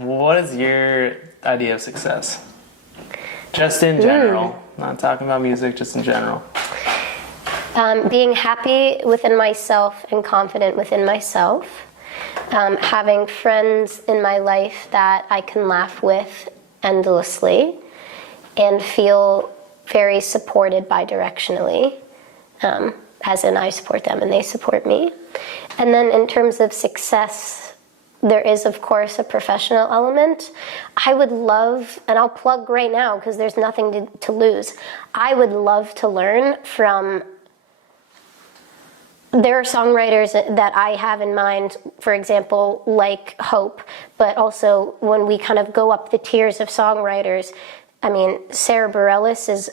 what is your idea of success? Just in general, not talking about music, just in general. Being happy within myself and confident within myself. Having friends in my life that I can laugh with endlessly and feel very supported bidirectionally, as in I support them and they support me. And then in terms of success, there is, of course, a professional element. I would love, and I'll plug right now because there's nothing to lose, I would love to learn from, there are songwriters that I have in mind, for example, like Hope, but also when we kind of go up the tiers of songwriters, I mean, Sarah Bareilles is,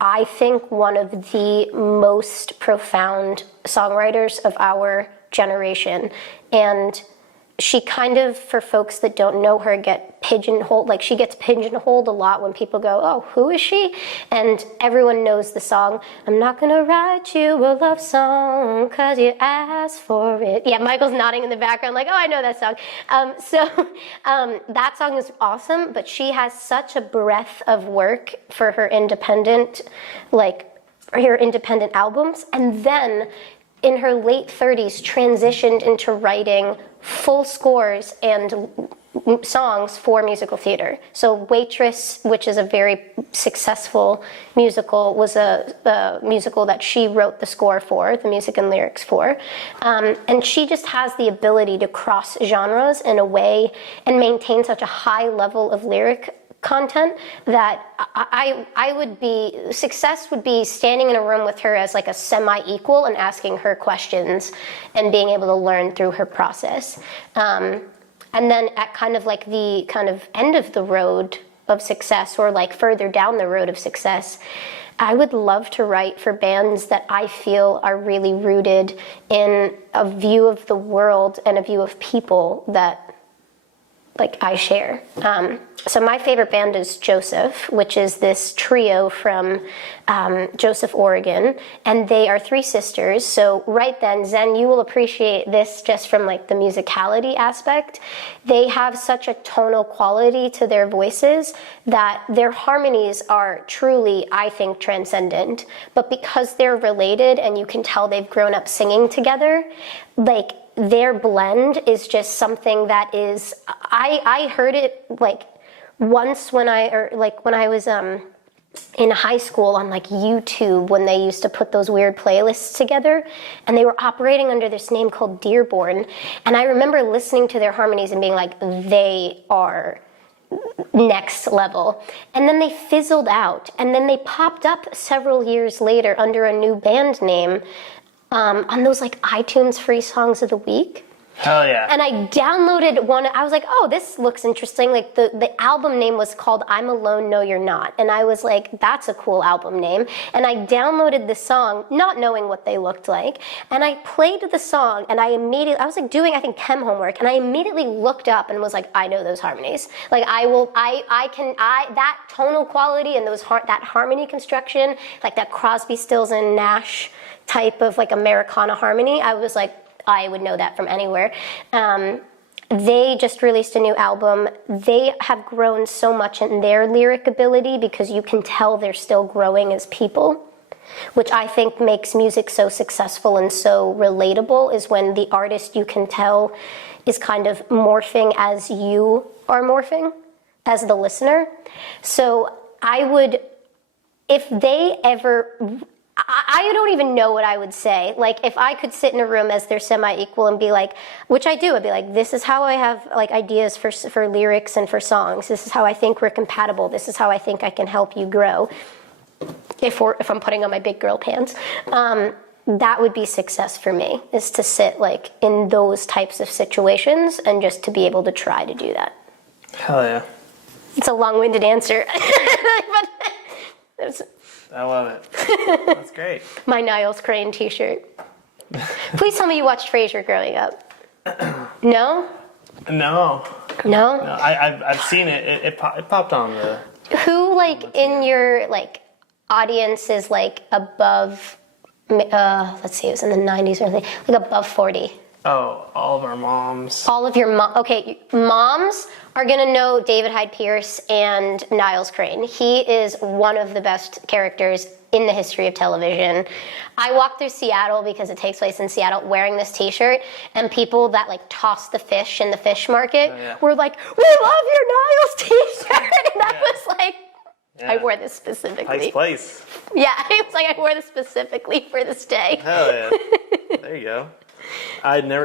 I think, one of the most profound songwriters of our generation. And she kind of, for folks that don't know her, get pigeonholed. Like, she gets pigeonholed a lot when people go, oh, who is she? And everyone knows the song, I'm not gonna write you a love song cause you asked for it. Yeah, Michael's nodding in the background like, oh, I know that song. That song is awesome, but she has such a breadth of work for her independent, her independent albums. And then in her late 30s, transitioned into writing full scores and songs for musical theater. So Waitress, which is a very successful musical, was a musical that she wrote the score for, the music and lyrics for. And she just has the ability to cross genres in a way and maintain such a high level of lyric content that I would be, success would be standing in a room with her as like a semi-equal and asking her questions and being able to learn through her process. And then at kind of like the kind of end of the road of success, or like further down the road of success, I would love to write for bands that I feel are really rooted in a view of the world and a view of people that like I share. So my favorite band is Joseph, which is this trio from Joseph, Oregon, and they are three sisters. So right then, Zen, you will appreciate this just from like the musicality aspect. They have such a tonal quality to their voices that their harmonies are truly, I think, transcendent. But because they're related and you can tell they've grown up singing together, like their blend is just something that is, I heard it like once when I was in high school on like YouTube when they used to put those weird playlists together, and they were operating under this name called Dearborn, and I remember listening to their harmonies and being like, they are next level. And then they fizzled out, and then they popped up several years later under a new band name on those like iTunes free songs of the week. Hell yeah. And I downloaded one. I was like, oh, this looks interesting. Like the album name was called I'm Alone, No You're Not. And I was like, that's a cool album name. And I downloaded the song, not knowing what they looked like. And I played the song, and I was like doing, I think, chem homework. And I immediately looked up and was like, I know those harmonies. Like that tonal quality and that harmony construction, like that Crosby, Stills and Nash type of like Americana harmony, I was like, I would know that from anywhere. They just released a new album. They have grown so much in their lyric ability because you can tell they're still growing as people, which I think makes music so successful and so relatable, is when the artist, you can tell, is kind of morphing as you are morphing as the listener. So I would, if they ever, I don't even know what I would say. Like, if I could sit in a room as their semi-equal and be like, which I do, I'd be like, this is how I have like ideas for lyrics and for songs. This is how I think we're compatible. This is how I think I can help you grow. If I'm putting on my big girl pants, that would be success for me, is to sit like in those types of situations and just to be able to try to do that. Hell yeah. It's a long-winded answer. I love it. That's great. My Niles Crane t-shirt. Please tell me you watched Frasier growing up. No? No. No? No, I've seen it. It popped on the... Who, like, in your, like, audience is, like, above, let's see, it was in the 90s or something, like above 40? Oh, all of our moms. All of your moms are gonna know David Hyde Pierce and Niles Crane. He is one of the best characters in the history of television. I walked through Seattle because it takes place in Seattle wearing this t-shirt, and people that like toss the fish in the fish market were like, "We love your Niles t-shirt," and I was like, I wore this specifically. Place. Yeah, it was like I wore this specifically for this day. Hell yeah. There you go. I'd never